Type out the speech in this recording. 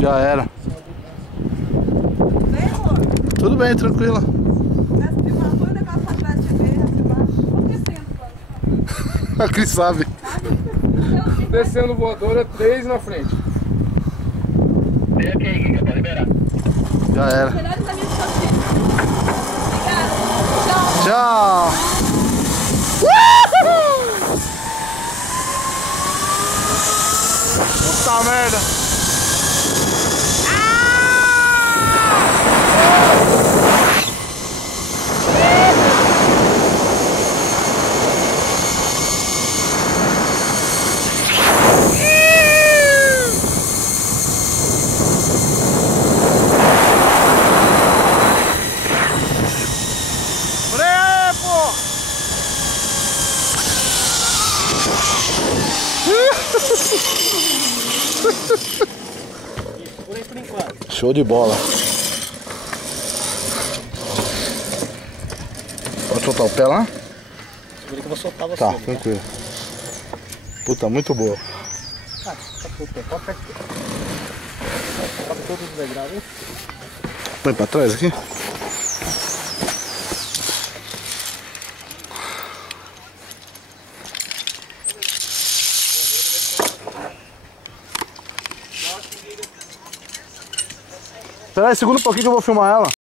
Já era. Bem, amor? Tudo bem, tranquila. Essa filmar foi o negócio pra trás de ver, filmar. O que sendo, A Cris sabe. Descendo voadora, 3 na frente. Vem aqui, Giga, pode liberar. Já era. melhores amigos que eu tive. Obrigada. Tchau. Tchau. Puta merda. Show de bola. Pode soltar o pé lá? Segura que eu vou soltar você. Tá, tranquilo. Puta, muito boa. Tá tudo bem. Pode pegar. Tá todo os degraus, hein? Põe pra trás aqui. Peraí, segura um pouquinho que eu vou filmar ela.